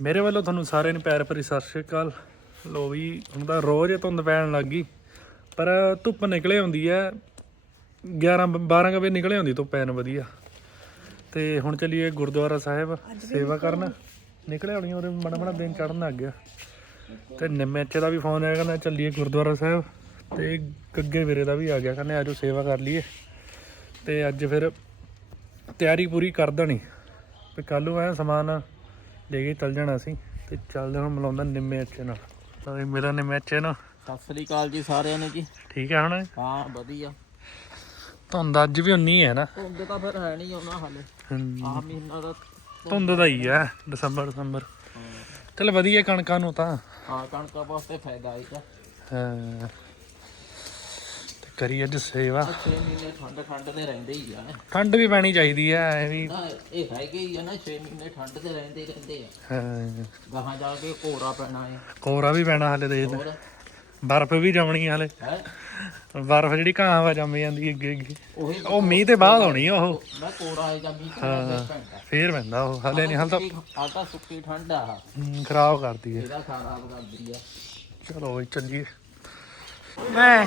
ਮੇਰੇ ਵੱਲੋਂ ਤੁਹਾਨੂੰ ਸਾਰਿਆਂ ਨੂੰ ਪਿਆਰ ਭਰੀ ਸਤਿ ਸ਼੍ਰੀ ਅਕਾਲ। ਲੋ ਵੀ ਹੁਣ ਤਾਂ ਰੋਜ਼ ਹੀ ਧੁੰਦ ਪੈਣ ਲੱਗ ਗਈ। ਪਰ ਧੁੱਪ ਨਿਕਲੇ ਹੁੰਦੀ ਹੈ। 11 12 ਕੁ ਵਜੇ ਨਿਕਲੇ ਹੁੰਦੀ ਧੁੱਪ ਪੈਣ ਵਧੀਆ। ਤੇ ਹੁਣ ਚੱਲੀਏ ਗੁਰਦੁਆਰਾ ਸਾਹਿਬ ਸੇਵਾ ਕਰਨ। ਨਿਕਲੇ ਹੋਣੀ ਉਹਦੇ ਮੜਾ ਮੜਾ ਦਿਨ ਚੜਨ ਲੱਗ ਗਿਆ। ਤੇ ਨਿੰਮੇਚੇ ਦਾ ਵੀ ਫੋਨ ਆਇਆ ਕਹਿੰਦਾ ਚੱਲੀਏ ਗੁਰਦੁਆਰਾ ਸਾਹਿਬ। ਤੇ ਗੱਗੇ ਵੀਰੇ ਦਾ ਵੀ ਆ ਗਿਆ ਕਹਿੰਦੇ ਆਜੋ ਸੇਵਾ ਕਰ ਲਈਏ। ਤੇ ਅੱਜ ਫਿਰ ਤਿਆਰੀ ਪੂਰੀ ਕਰ ਦੇਣੀ। ਤੇ ਕੱਲ ਨੂੰ ਐ ਸਮਾਨ ਲੈ ਕੇ ਚੱਲ ਜਾਣਾ ਸੀ ਤੇ ਚੱਲਦੇ ਹੁਣ ਮਿਲਾਉਂਦਾ ਨਿੰਮੇ ਅੱਛੇ ਨਾਲ। ਤਾਂ ਇਹ ਮੇਰਾ ਨਿੰਮੇ ਅੱਛੇ ਨਾਲ। ਸਤਿ ਸ੍ਰੀ ਅਕਾਲ ਜੀ ਸਾਰਿਆਂ ਨੂੰ ਜੀ। ਠੀਕ ਹੈ ਹੁਣ? ਹਾਂ ਵਧੀਆ। ਧੁੰਦ ਅੱਜ ਵੀ ਉਨੀ ਹੈ ਨਾ। ਧੁੰਦ ਤਾਂ ਫਿਰ ਹੈ ਨਹੀਂ ਆਉਣਾ ਹਾਲੇ। ਆਹ ਮਹੀਨਾ ਦਾ ਧੁੰਦ ਦਾ ਹੀ ਹੈ ਦਸੰਬਰ ਦਸੰਬਰ। ਚਲ ਵਧੀਆ ਕਣਕਾਂ ਨੂੰ ਤਾਂ। ਹਾਂ ਕਣਕਾਂ ਵਾਸਤੇ ਫਾਇਦਾ ਆਏਗਾ ਹਾਂ। ਤੇ ਕਰੀ ਅੱਜ ਸੇਵਾ। 6 ਮਹੀਨੇ ਠੰਡ ਠੰਡ ਦੇ ਰਹਿੰਦੇ ਹੀ ਆ। ਠੰਡ ਵੀ ਪੈਣੀ ਚਾਹੀਦੀ ਹੈ ਐ ਵੀ। ਨਾ ਇਹ ਹੈਗੇ ਹੀ ਆ ਨਾ 6 ਮਹੀਨੇ ਠੰਡ ਦੇ ਰਹਿੰਦੇ ਹੀ ਰਹਿੰਦੇ ਆ। ਹਾਂ। ਗਾਹਾਂ ਜਾ ਕੇ ਕੋਰਾ ਪੈਣਾ ਹੈ ਕੋਰਾ ਵੀ ਪੈਣਾ ਹਲੇ ਹੋਰ? ਬਰਫ਼ ਵੀ ਜਮਣੀ ਆ ਹਲੇ। ਹੈ? ਬਰਫ਼ ਜਿਹੜੀ ਘਾਹ ਵਾ ਜੰਮ ਜਾਂਦੀ ਅੱਗੇ ਅੱਗੇ। ਉਹੀ ਉਹ ਮੀਂਹ ਤੇ ਬਾਅਦ ਆਉਣੀ ਆ ਉਹ। ਮੈਂ ਕੋਰਾ ਆਏ ਜਾਂ ਮੀਂਹ ਕਿੰਨਾ ਪੈਂਦਾ ਫੇਰ ਪੈਂਦਾ ਉਹ। ਹਲੇ ਨਹੀਂ ਹਲ ਤਾਂ ਆਹ ਤਾਂ ਸੁੱਕੀ ਠੰਡ ਆ। ਆਹ। ਹਮ, ਖਰਾਬ ਕਰਦੀ ਹੈ ਇਹਦਾ ਖਰਾਬ ਕਰਦੀ ਆ। ਚਲੋ ਬਈ ਚੱਲੀਏ ਮੈਂ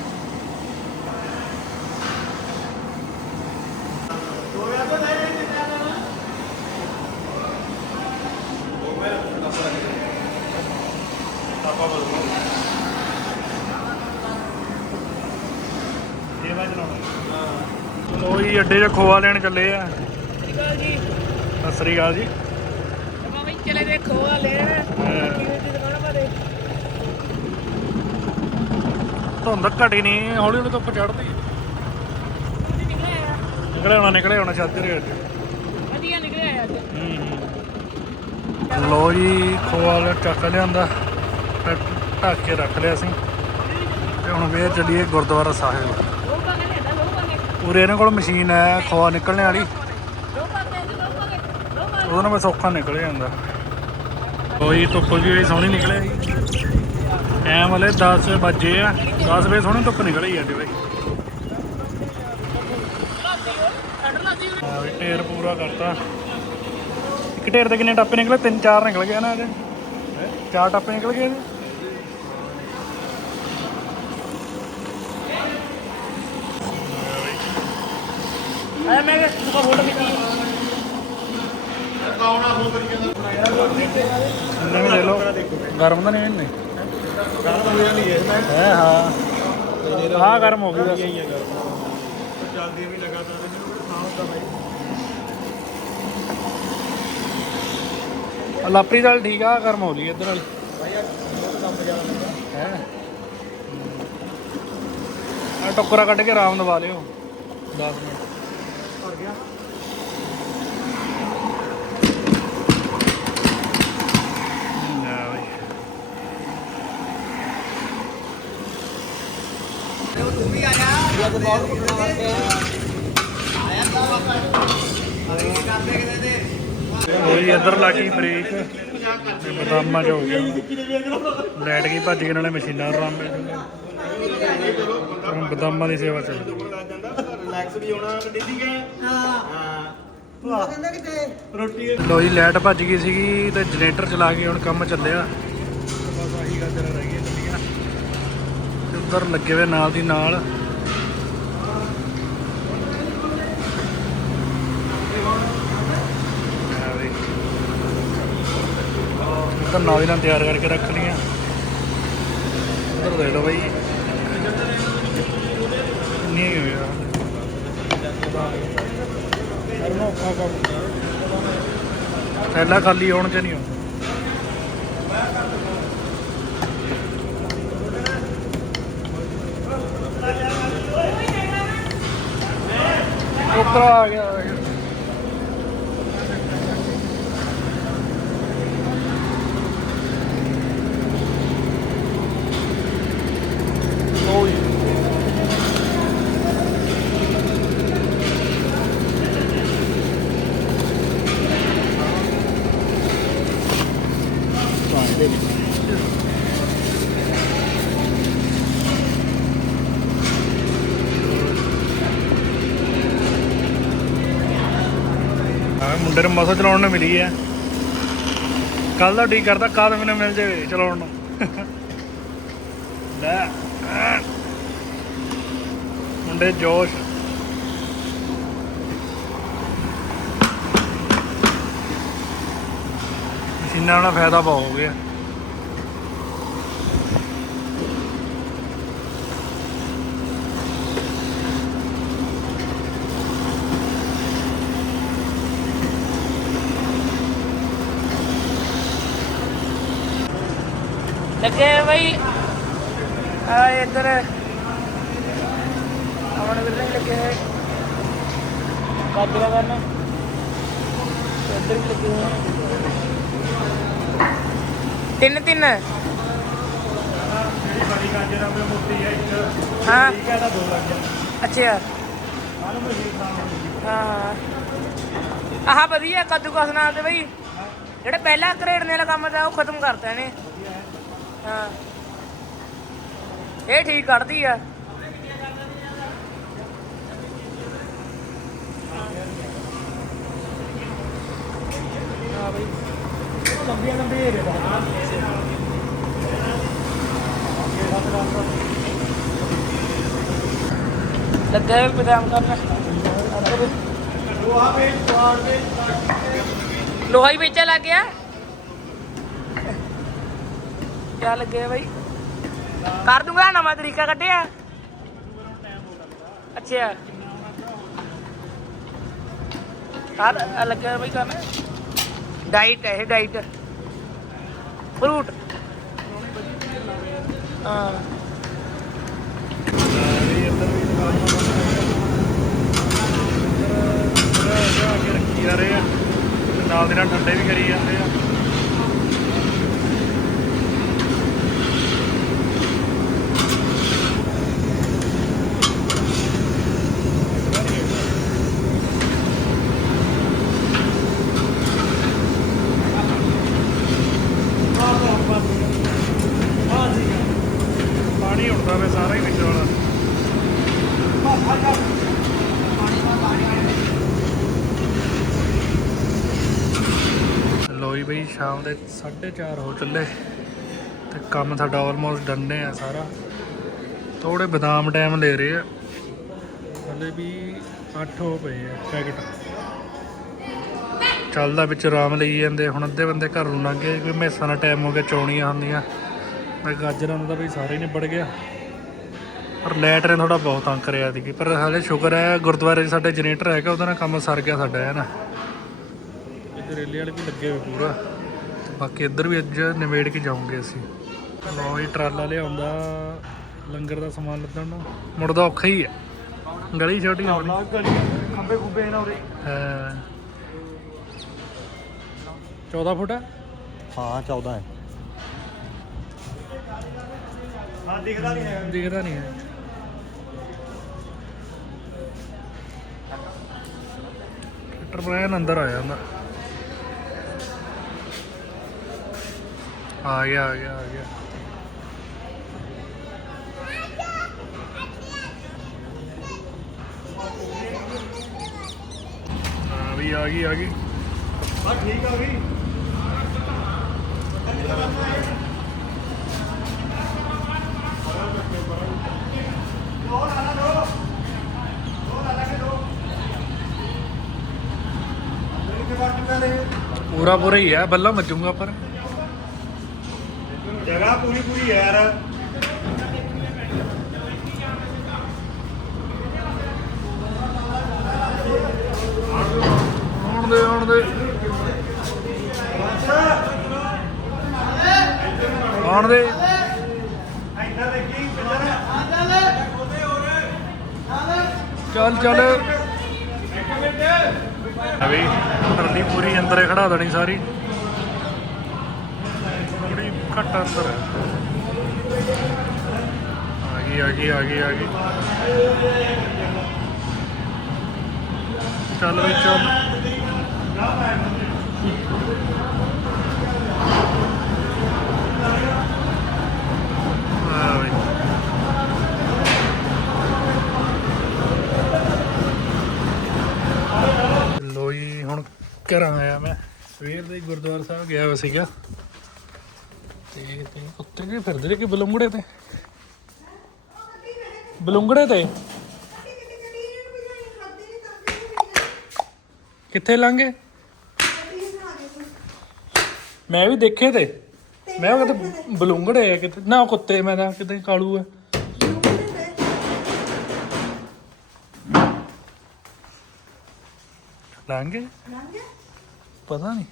ਅੱਡੇ 'ਚ ਖੋਆ ਲੈਣ ਚੱਲੇ ਆ। ਸਤਿ ਸ੍ਰੀ ਅਕਾਲ ਜੀ। ਮਾਮੀ ਚਲੇ ਦੇ ਖੋਆ ਲੈਣ। ਕਿਵੇਂ ਦੀ ਦੁਕਾਨ ਬਾਰੇ ਧੁੰਦ ਘਟੀ ਨਹੀਂ ਹੌਲੀ ਹੌਲੀ ਧੁੱਪ ਚੜਦੀ ਨਿਕਲਿਆ ਨਿਕਲੇ ਹੋਣਾ ਨਿਕਲੇ ਹੋਣਾ ਚਾਦਰ ਅੱਜ ਵਧੀਆ ਨਿਕਲਿਆ ਅੱਜ। ਲੋ ਜੀ ਖੋਆ ਲੈ ਚੱਕ ਲਿਆਂਦਾ। ਢੱਕ ਕੇ ਰੱਖ ਲਿਆ ਸੀ ਤੇ ਹੁਣ ਫੇਰ ਚੱਲੀਏ ਗੁਰਦੁਆਰਾ ਸਾਹਿਬ। ਉਰੇ ਇਹਨਾਂ ਕੋਲ ਮਸ਼ੀਨ ਹੈ, ਖੋਆ ਨਿਕਲਣੇ ਵਾਲੀ। ਲੋਕਾਂ ਉਹਦੇ ਨਾਲ ਬਸ ਸੌਖਾ ਨਿਕਲ ਜਾਂਦਾ। ਕੋਈ ਧੁੱਪ ਵੀ ਬੜੀ ਸੋਹਣੀ ਨਿਕਲੇ ਟਾਈਮ ਹਲੇ 10 ਵਜੇ ਆ 10 ਵਜੇ ਸੋਹਣੀ ਧੁੱਪ ਨਿਕਲੀ ਜਾਂਦੀ ਬਈ ਹਾਂ ਢੇਰ ਪੂਰਾ ਕਰਤਾ। ਇੱਕ ਢੇਰ ਦੇ ਕਿੰਨੇ ਟੱਪੇ ਨਿਕਲੇ? ਤਿੰਨ ਚਾਰ ਨਿਕਲ ਗਏ ਨਾ ਇਹਦੇ। ਚਾਰ ਟੱਪੇ ਨਿਕਲ ਗਏ ਇਹਦੇ। ਆ ਮੈਂ ਕਿਹਾ ਫੋਟੋ ਖਿੱਚੀ। ਇੰਨੇ ਵੀ ਲੈ ਲਓ ਗਰਮ ਤਾਂ ਨਹੀਂ ਇਹਨੇ ਗਰਮ ਹੋ ਜਾਂਦੀ ਹੈ। ਹੈ ਹਾਂ ਹਾਂ ਗਰਮ ਹੋ ਗਈ ਬਸ। ਚੱਲਦੀ ਵੀ ਲਗਾਤਾਰ ਇਹਨੂੰ ਸਾਹ ਹੁੰਦਾ ਬਾਈ ਲਾਪਰੀ ਦਾ ਠੀਕ ਆ ਗਰਮ ਹੋ ਲਈ ਇੱਧਰ ਵਾਲੀ। ਹੈ। ਆ ਟੋਕਰਾ ਕੱਢ ਕੇ ਆਰਾਮ ਦਵਾ ਲਿਓ। 10 ਮਿੰਟ। ਗਿਆ। ਹੋਈ ਇੱਧਰ ਲੱਗੀ ਬ੍ਰੇਕ। ਤੇ ਬਦਾਮਾਂ ਚ ਹੋ ਗਿਆ। ਲੈਟ ਗਈ ਭੱਜ ਕੇ ਨਾਲੇ ਮਸ਼ੀਨਾਂ ਆਰਾਮ ਮਿਲ ਜੂਗਾ। ਹੁਣ ਬਦਾਮਾਂ ਦੀ ਸੇਵਾ ਚੱਲ ਵੀ ਹਾਂ। ਕਹਿੰਦਾ ਕਿਤੇ? ਰੋਟੀ ਲੋ ਜੀ ਲਾਈਟ ਭੱਜ ਗਈ ਸੀਗੀ ਤੇ ਜਨਰੇਟਰ ਚਲਾ ਕੇ ਹੁਣ ਕੰਮ ਚੱਲਿਆ। ਬਸ ਆਹੀ ਗੱਲ ਜਰਾ ਰਹਿ ਗਈ ਚੱਲੀਆਂ ਤੇ ਉੱਧਰ ਲੱਗੇ ਹੋਏ ਨਾਲ ਦੀ ਨਾਲ। ਆ ਵੀ। ਉੱਧਰ ਨਾਲ ਦੀ ਨਾਲ ਤਿਆਰ ਕਰਕੇ ਰੱਖ ਲਈਆਂ। ਉੱਧਰ ਦੇ ਲਓ ਬਈ। ਨਹੀਂ ਹੋਇਆ ਥੈਲਾ ਖਾਲੀ ਹੋਣ ਚ ਨਹੀਂ ਹੁੰਦਾ ਉੱਪਰ ਆ ਗਿਆ। ਮੁੰਡੇ ਨੂੰ ਮਸਾ ਚਲਾਉਣ ਨੂੰ ਮਿਲੀ ਹੈ। ਕੱਲ ਦਾ ਠੀਕ ਕਰਦਾ ਕਦ ਮੈਨੂੰ ਮਿਲ ਜਾਵੇ ਚਲਾਉਣ ਨੂੰ। ਲੈ। ਮੁੰਡੇ ਜੋਸ਼। ਮਸ਼ੀਨਾਂ ਨਾਲ ਫਾਇਦਾ ਬਹੁਤ ਹੋ ਗਿਆ ਲੱਗੇ ਬਈ, ਆ ਇੱਧਰ ਆਉਣ ਵੀਰ ਲੱਗੇ ਹੋਏ। ਕਾਜਰਾ ਕਰਨ। ਇੱਧਰ ਵੀ ਲੱਗੇ ਹੋਏ ਤਿੰਨ ਤਿੰਨ। ਜਿਹੜੀ ਬੜੀ ਗਾਜਰ ਆਪਣੇ ਮੋਟੀ ਹੈ। ਇੱਕ ਹਾਂ ਠੀਕ ਹੈ ਤਾਂ ਦੋ ਲੱਗ ਗਿਆ ਅੱਛਾ। ਹਾਂ। ਆਹ ਵਧੀਆ ਕੱਦੂਕਸ ਨਾਲ ਤੇ ਬਈ, ਜਿਹੜੇ ਪਹਿਲਾਂ ਘਰੇੜਨੇ ਵਾਲਾ ਕੰਮ ਤਾਂ ਉਹ ਖਤਮ ਕਰਤਾ ਇਹਨੇ। ਹਾਂ। ਇਹ ਠੀਕ ਕੱਢਦੀ ਆ। ਹਾਂ ਬਈ ਲੰਬੀਆਂ ਲੰਬੀਆਂ ਏਰੀਆ ਦਾ ਲੱਗਾ ਹੈ ਬਦਾਮ ਕਰਨ। ਲੋਹਾ ਵੇ ਲੋਹਾ ਹੀ ਵੇਚਣ ਲੱਗ ਗਿਆ। ਕਿਆ ਲੱਗਿਆ ਬਾਈ? ਕਰ ਦੂੰਗਾ ਨਵਾਂ ਤਰੀਕਾ ਕੱਢਿਆ। ਅੱਛਾ। ਕਰ ਆ ਲੱਗਿਆ ਬਈ ਡਾਈਟ ਹੈ ਡਾਈਟ। ਫਰੂਟ। ਹਾਂ। ਨਾਲ ਦੇ ਨਾਲ ਠੰਡੇ ਵੀ ਕਰੀ ਜਾਂਦੇ ਆ ਪਾਣੀ ਉੱਡਦਾ ਵੇ ਸਾਰਾ ਹੀ ਵਿੱਚ ਵਾਲਾ ਲੋ ਜੀ ਬਈ ਸ਼ਾਮ ਦੇ 4:30 ਹੋ ਚੱਲੇ ਤੇ ਕੰਮ ਸਾਡਾ ਆਲਮੋਸਟ ਡੰਨੇ ਆ ਸਾਰਾ। ਥੋੜੇ ਬਦਾਮ ਟਾਈਮ ਲੈ ਰਹੇ ਆ। ਹਲੇ ਵੀ 8 ਹੋ ਪਏ ਆ ਪੈਕਟ। ਚੱਲਦਾ ਵਿੱਚ ਆਰਾਮ ਲਈ ਜਾਂਦੇ, ਹੁਣ ਅੱਧੇ ਬੰਦੇ ਘਰ ਨੂੰ ਲੰਘ ਗਏ, ਕੋਈ ਮੈਸਾਂ ਦਾ ਟਾਈਮ ਹੋ ਗਿਆ, ਚੌਣੀਆਂ ਹੁੰਦੀਆਂ। ਮੈਂ ਗਾਜਰਾਂ ਦਾ ਵੀ ਸਾਰੇ ਨਿਬੜ ਗਿਆ। ਪਰ ਲਾਈਟ ਨੇ ਥੋੜਾ ਬਹੁਤ ਤੰਗ ਕਰਿਆ ਸੀ ਪਰ ਹਾਲੇ ਸ਼ੁਕਰ ਹੈ ਗੁਰਦੁਆਰੇ 'ਚ ਸਾਡੇ ਜਨਰੇਟਰ ਹੈਗਾ, ਉਹਦੇ ਨਾਲ ਕੰਮ ਸਰ ਗਿਆ ਸਾਡਾ, ਹੈ ਨਾ। ਇੱਧਰ ਰੇਲੇ ਵਾਲੇ ਵੀ ਲੱਗੇ ਹੋਏ ਪੂਰਾ। ਬਾਕੀ ਇੱਧਰ ਵੀ ਅੱਜ ਨਿਬੇੜ ਕੇ ਜਾਵਾਂਗੇ ਅਸੀਂ। ਲੋ ਇਹ ਟਰਾਲਾ ਲਿਆਉਂਦਾ ਲੰਗਰ ਦਾ ਸਮਾਨ ਲੱਦਣ ਨੂੰ। ਮੁੜਦਾ ਔਖਾ ਹੀ ਹੈ ਗਲੀ ਛੋਟੀ ਹੋਣੀ ਖੰਬੇ ਖੁੰਬੇ ਨਾ ਉਰੇ। ਹਾਂ। 14 ਫੁੱਟ ਹੈ ਹਾਂ 14 ਹੈ। ਹਾਂ ਦਿਖਦਾ ਨਹੀਂ ਹੈ ਦਿਖਦਾ ਨਹੀਂ ਹੈ। ਟਰਪਲੈਨ ਅੰਦਰ ਆ ਜਾਂਦਾ। ਆ ਗਿਆ ਆ ਗਿਆ ਆ ਗਿਆ ਵੀ ਆ ਗਈ ਆ ਗਈ ਹਾਂ ਠੀਕ ਆ ਵੀ ਪੂਰਾ ਪੂਰਾ ਹੀ ਹੈ ਬੱਲਾ ਮੱਜੂਗਾ ਪਰ। ਜਗ੍ਹਾ ਪੂਰੀ ਪੂਰੀ ਯਾਰ। ਆਉਣ ਦੇ ਆਉਣ ਦੇ ਆਉਣ ਦੇ ਇੱਧਰ ਦੇਖੀ ਕਿੱਧਰ ਚੱਲ ਚੱਲ। ਅਭੀ ਟਰਲੀ ਪੂਰੀ ਅੰਦਰੇ ਖੜਾ ਦੇਣੀ ਸਾਰੀ। ਘੱਟ ਅੰਦਰ ਹੈ। ਆ ਗਈ ਆ ਗਈ ਆ ਗਈ ਆ ਗਈ। ਚੱਲ ਵੀ ਚੱਲ ਆ ਬਈ ਲੋ ਜੀ, ਹੁਣ ਘਰਾਂ ਆਇਆ ਮੈਂ। ਸਵੇਰ ਦੇ ਗੁਰਦੁਆਰਾ ਸਾਹਿਬ ਗਿਆ ਹੋਇਆ ਸੀਗਾ। ਤੇ ਤੇ ਉੱਤੇ ਜਿਹੜੇ ਫਿਰਦੇ ਨੇ ਕਿ ਬਲੂੰਗੜੇ ਤੇ? ਬਲੂੰਗੜੇ ਤੇ? ਕਿੱਥੇ ਲੰਘੇ? ਮੈਂ ਵੀ ਦੇਖੇ ਤੇ। ਮੈਂ ਉਹ ਕਿਤੇ ਬਲੂੰਗੜੇ ਆ ਕਿਤੇ। ਨਾ ਕੁੱਤੇ ਮੈਂ ਤਾਂ ਕਿਤੇ ਕਾਲੂ ਆ। ਲੰਘੇ? ਪਤਾ ਨਹੀਂ।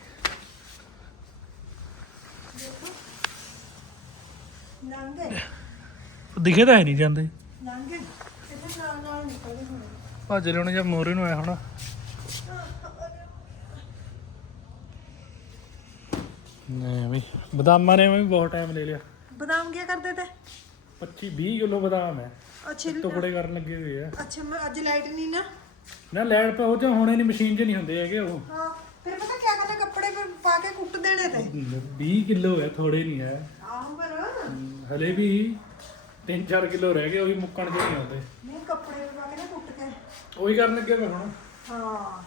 ਦਿਖੇ ਤਾਂ ਹੈ ਨਹੀਂ ਜਾਂਦੇ। ਭੱਜ ਰਹੇ ਹੋਣੇ ਜਾਂ ਮੋਰੇ ਨੂੰ ਆਇਆ ਹੋਣਾ। ਨਹੀਂ ਵੀ ਬਦਾਮਾਂ ਨੇ ਵੀ ਬਹੁਤ ਟਾਈਮ ਲੈ ਲਿਆ। ਬਦਾਮ ਕੀ ਕਰਦੇ ਤੇ? 25 20 ਕਿਲੋ ਬਦਾਮ ਹੈ। ਅੱਛਾ ਟੁਕੜੇ ਕਰਨ ਲੱਗੇ ਹੋਏ ਆ। ਅੱਛਾ ਮੈਂ ਅੱਜ ਲਾਈਟ ਨਹੀਂ ਨਾ। ਨਾ ਲੈਣ ਪਾ ਉਹ ਚ ਹੁਣੇ ਨਹੀਂ ਮਸ਼ੀਨ 'ਚ ਨਹੀਂ ਹੁੰਦੇ ਹੈਗੇ ਉਹ। ਹਾਂ ਫਿਰ ਪਤਾ ਕੀ ਕਰਨਾ ਕੱਪੜੇ ਪਾ ਕੇ ਕੁੱਟ ਦੇਣੇ ਤੇ। 20 ਕਿਲੋ ਹੈ ਥੋੜੇ ਨਹੀਂ ਹੈ। ਆਹੋ ਪਰ ਹਲੇ ਵੀ 3-4 ਕਿਲੋ ਰਹਿ ਗਏ ਉਹ ਵੀ ਮੁੱਕਣ 'ਚ ਨਹੀਂ ਆਉਂਦੇ ਨਹੀਂ ਕੱਪੜੇ ਪਾ ਕੇ ਨਾ ਕੁੱਟ ਕੇ। ਉਹੀ ਕਰਨ ਲੱਗੇ ਮੈਂ ਹੁਣ। ਹਾਂ।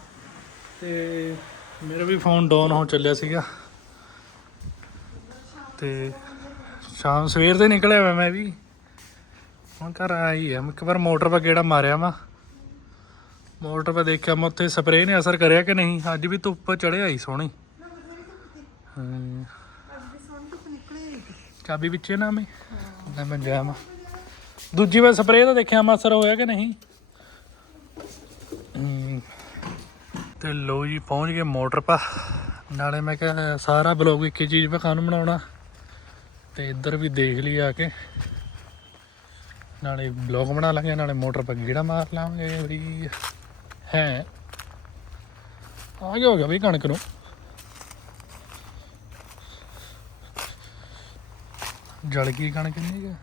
ਤੇ ਮੇਰਾ ਵੀ ਫੋਨ ਡਾਊਨ ਹੋ ਚੱਲਿਆ ਸੀਗਾ। ਤੇ ਸ਼ਾਮ ਸਵੇਰ ਦੇ ਨਿਕਲਿਆ ਹੋਇਆ ਮੈਂ ਵੀ। ਹੁਣ ਘਰ ਹੀ ਆ। ਮੈਂ ਇੱਕ ਵਾਰ ਮੋਟਰ 'ਤੇ ਗੇੜਾ ਮਾਰਿਆ ਮੈਂ ਮੋਟਰ 'ਤੇ ਦੇਖਿਆ ਮੈਂ ਉੱਥੇ ਸਪਰੇਅ ਨੇ ਅਸਰ ਕਰਿਆ ਕਿ ਨਹੀਂ? ਅੱਜ ਵੀ ਧੁੱਪ ਚੜਿਆ ਹੀ ਸੋਹਣੀ। ਹਾਂ। ਅੱਜ ਦੀ ਸੋਹਣੀ ਧੁੱਪ ਨਿਕਲੇ ਹੋਈ ਸੀ। ਚਾਬੀ ਵਿੱਚੇ ਨਾ ਮੈਂ। ਲੈ ਮੈਂ ਗਿਆ ਮੈਂ ਦੂਜੀ ਵਾਰ ਸਪਰੇਅ ਦਾ ਦੇਖਿਆ ਮੈਂ ਅਸਰ ਹੋਇਆ ਕਿ ਨਹੀਂ? ਤੇ ਲੋ ਜੀ, ਪਹੁੰਚ ਗਏ ਮੋਟਰ ਪਾ। ਨਾਲੇ ਮੈਂ ਕਿਹਾ ਸਾਰਾ ਬਲੌਗ ਇੱਕ ਹੀ ਚੀਜ਼ ਪਾ ਖਾਣ ਬਣਾਉਣਾ। ਤੇ ਇੱਧਰ ਵੀ ਦੇਖ ਲਈ ਆ ਕੇ। ਨਾਲੇ ਬਲੌਗ ਬਣਾ ਲਾਂਗੇ, ਨਾਲੇ ਮੋਟਰ ਪਾ ਗੇੜਾ ਮਾਰ ਲਾਂਗੇ। ਵੀ ਹੈ। ਆ ਗਿਆ ਹੋ ਗਿਆ ਵੀ ਕਣਕ ਨੂੰ। ਜਲ ਗਈ ਕਣਕ ਨਹੀਂ ਗਾ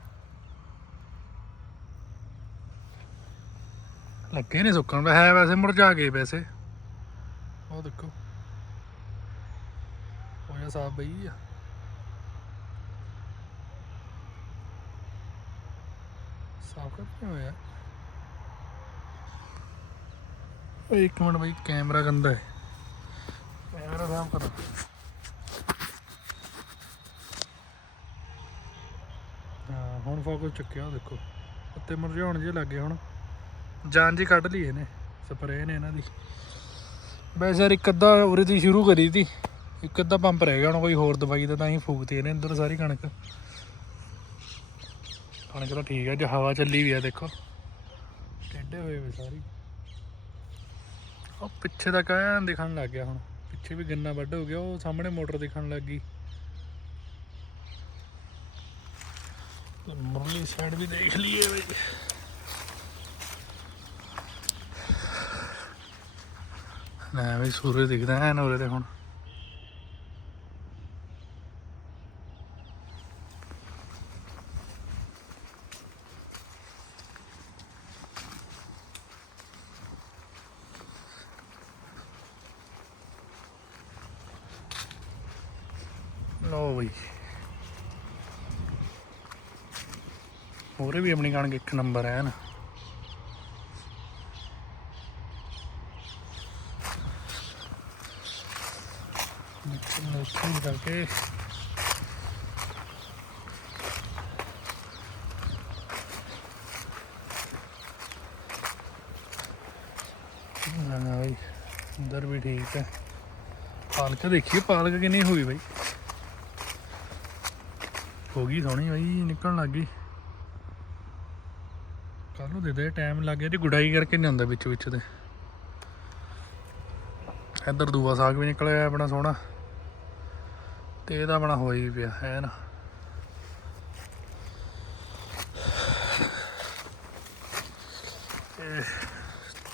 ਲੱਗੇ ਨੇ ਸੁੱਕਣ ਦਾ ਹੈ ਵੈਸੇ ਮੁਰਝਾ ਗਏ ਵੈਸੇ। ਉਹ ਦੇਖੋ। ਹੋਇਆ ਸਾਫ਼ ਬਈ ਆ। ਸਾਫ਼ ਕਰ ਹੋਇਆ? ਓਏ ਇੱਕ ਮਿੰਟ ਬਈ, ਕੈਮਰਾ ਗੰਦਾ ਹੈ। ਕੈਮਰਾ ਸਾਫ਼ ਕਰੋ। ਹਾਂ ਫੋਕਸ ਚੁੱਕਿਆ ਦੇਖੋ। ਉੱਤੇ ਮੁਰਝਾਉਣ ਜੇ ਲੱਗੇ ਹੁਣ। ਜਾਨ ਜੀ ਕੱਢ ਲਈ ਇਹਨੇ। ਸਪਰੇਅ ਨੇ ਇਹਨਾਂ ਦੀ। ਵੈਸੇ ਯਾਰ ਇੱਕ ਅੱਧਾ ਉਰੇ ਦੀ ਸ਼ੁਰੂ ਕਰੀ ਤੀ। ਇੱਕ ਅੱਧਾ ਪੰਪ ਰਹਿ ਗਿਆ, ਹੁਣ ਕੋਈ ਹੋਰ ਦਵਾਈ ਦਾ ਤਾਂ ਹੀ ਫੂਕਤੀ ਇਹਨੇ ਅੰਦਰ ਸਾਰੀ ਕਣਕ। ਕਣਕ ਤਾਂ ਠੀਕ ਹੈ ਜੇ ਹਵਾ ਚੱਲੀ ਵੀ ਆ ਦੇਖੋ। ਟੇਢੇ ਹੋਏ ਵੀ ਸਾਰੀ। ਉਹ ਪਿੱਛੇ ਦਾ ਕਹਿ ਦਿਖਣ ਲੱਗ ਗਿਆ ਹੁਣ। ਪਿੱਛੇ ਵੀ ਗੰਨਾ ਵੱਢ ਹੋ ਗਿਆ, ਉਹ ਸਾਹਮਣੇ ਮੋਟਰ ਦਿਖਣ ਲੱਗ ਗਈ। ਤੇ ਮੁਰਲੀ ਸਾਈਡ ਵੀ ਦੇਖ ਲਈਏ ਬਈ ਨਾ ਵੀ ਸੂਰਜ ਦਿਖਦਾ ਹੈ ਨਾ ਤੇ ਹੁਣ। ਲੋ ਬਈ। ਹੋਰੇ ਵੀ ਆਪਣੀ ਕਣਕ ਇੱਕ ਨੰਬਰ ਹੈ ਨਾ ਮਿੱਟੀ ਮਿੱਟੀ ਕਰਕੇ। ਨਾ ਨਾ ਬਈ, ਅੰਦਰ ਵੀ ਠੀਕ ਹੈ ਪਾਲਕ ਦੇਖੀਏ, ਪਾਲਕ ਕਿੰਨੀ ਹੋਈ ਬਈ? ਹੋ ਗਈ ਸੋਹਣੀ ਬਈ, ਨਿਕਲਣ ਲੱਗ ਗਈ। ਕੱਲ ਨੂੰ ਦੇ ਦੇ ਟਾਈਮ ਲੱਗ ਗਿਆ ਜੀ ਗੁਡਾਈ ਕਰਕੇ ਨਹੀਂ ਆਉਂਦਾ ਵਿੱਚ ਵਿੱਚ ਤੇ। ਇੱਧਰ ਦੂਆ ਸਾਗ ਵੀ ਨਿਕਲਿਆ ਆਪਣਾ ਸੋਹਣਾ। ਤੇ ਇਹਦਾ ਆਪਣਾ ਹੋ ਹੀ ਪਿਆ ਹੈ ਨਾ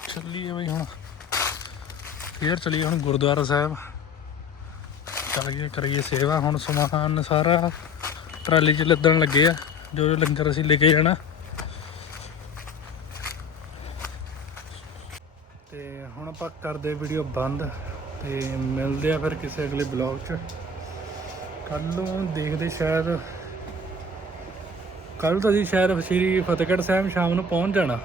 ਚੱਲੀਏ ਬਈ ਹੁਣ। ਫੇਰ ਚੱਲੀਏ ਹੁਣ ਗੁਰਦੁਆਰਾ ਸਾਹਿਬ। ਚੱਲ ਗਏ ਕਰੀਏ ਸੇਵਾ ਹੁਣ ਸਮਾਨ ਸਾਰਾ। ਟਰਾਲੀ 'ਚ ਲੱਦਣ ਲੱਗੇ ਆ, ਜੋ ਜੋ ਲੰਗਰ ਅਸੀਂ ਲੈ ਕੇ ਜਾਣਾ ਤੇ ਹੁਣ ਆਪਾਂ ਕਰਦੇ ਵੀਡੀਓ ਬੰਦ ਤੇ ਮਿਲਦੇ ਆ ਫਿਰ ਕਿਸੇ ਅਗਲੇ ਬਲੌਗ 'ਚ। ਕੱਲ ਨੂੰ ਦੇਖਦੇ ਸ਼ਾਇਦ ਕੱਲ ਤਾਂ ਅਸੀਂ ਸ਼ਾਇਦ ਸ਼੍ਰੀ ਫਤਿਹਗੜ੍ਹ ਸਾਹਿਬ ਸ਼ਾਮ ਨੂੰ ਪਹੁੰਚ ਜਾਣਾ।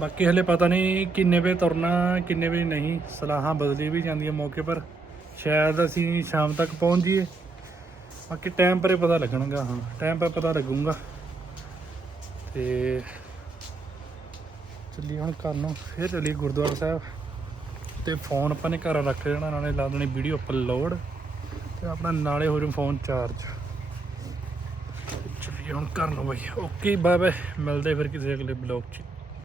ਬਾਕੀ ਹਲੇ ਪਤਾ ਨਹੀਂ ਕਿੰਨੇ ਵਜੇ ਤੁਰਨਾ, ਕਿੰਨੇ ਵਜੇ ਨਹੀਂ, ਸਲਾਹਾਂ ਬਦਲੀ ਵੀ ਜਾਂਦੀਆਂ ਮੌਕੇ ਪਰ। ਸ਼ਾਇਦ ਅਸੀਂ ਸ਼ਾਮ ਤੱਕ ਪਹੁੰਚ ਜੀਏ ਬਾਕੀ ਟਾਈਮ ਪਰੇ ਪਤਾ ਲੱਗਣਗਾ, ਹਾਂ ਟਾਈਮ ਪਰ ਪਤਾ ਲੱਗੂਗਾ। ਤੇ ਚੱਲੀ ਹੁਣ ਘਰ ਨੂੰ, ਫਿਰ ਚੱਲੀ ਗੁਰਦੁਆਰਾ ਸਾਹਿਬ। ਤੇ ਫੋਨ ਆਪਾਂ ਨੇ ਘਰ ਰੱਖ ਲੈਣਾ, ਨਾਲੇ ਲਾ ਦੇਣੀ ਵੀਡੀਓ ਅਪਲੋਡ ਤੇ ਆਪਣਾ ਨਾਲੇ ਹੋ ਜੂ ਫੋਨ ਚਾਰਜ ਚੱਲੀਏ ਹੁਣ ਘਰ ਨੂੰ ਬਈ। ਓਕੇ ਬਾਏ ਬਾਏ ਮਿਲਦੇ ਫਿਰ ਕਿਸੇ ਅਗਲੇ ਬਲੌਗ 'ਚ।